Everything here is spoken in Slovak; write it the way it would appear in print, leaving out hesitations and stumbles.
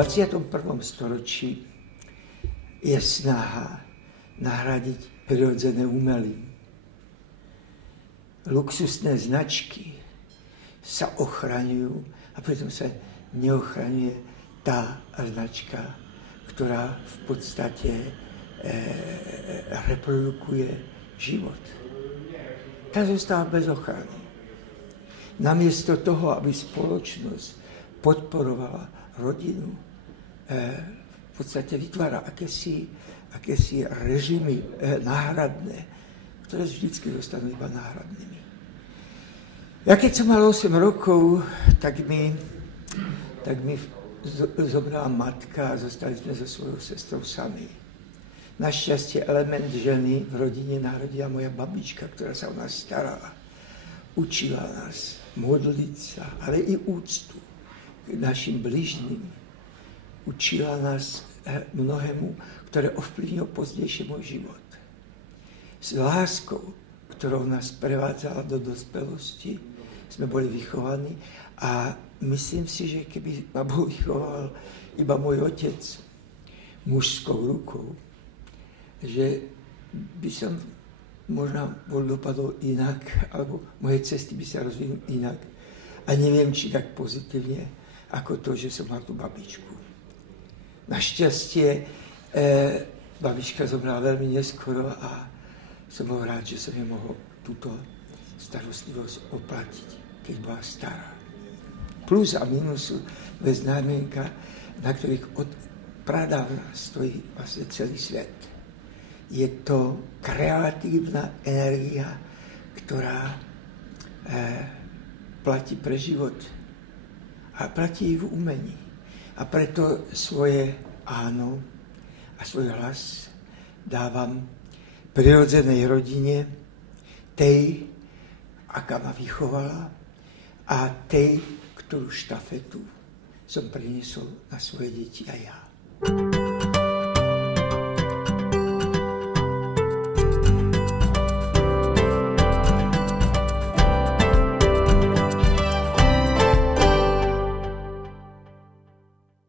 21. storočí je snaha nahradiť prirodzené umelým. Luxusné značky sa ochraňujú a pritom sa neochraňuje tá značka, ktorá v podstate reprodukuje život. Tá zostáva bez ochrany. Namiesto toho, aby spoločnosť podporovala rodinu, v podstate vytvára akési režimy náhradné, ktoré vždycky zostanú iba náhradnými. Ja keď som mal 8 rokov, tak mi zobrala matka a zostali sme so svojou sestrou sami. Našťastie element ženy v rodine narodila moja babička, ktorá sa o nás starala. Učila nás modliť sa, ale i úctu k našim bližným. Učila nás mnohému, ktoré ovplyvnilo pozdejšie môj život. S láskou, ktorou nás prevádzala do dospelosti, sme boli vychovaní a myslím si, že keby ma bol vychoval iba môj otec mužskou rukou, že by som možno bol dopadol inak, alebo moje cesty by sa rozvinuli inak. A neviem, či tak pozitívne, ako to, že som mal tú babičku. Našťastie babička zomrela veľmi neskoro a som bol rád, že som jej mohol túto starostlivosť oplatiť, keď bola stará. Plus a minus sú dve znamienka, na ktorých od pradávna stojí vlastne celý svet. Je to kreatívna energia, ktorá platí pre život a platí v umení. A preto svoje áno a svoj hlas dávam prirodzenej rodine, tej, aká ma vychovala, a tej, ktorú štafetu som priniesol na svoje deti a ja.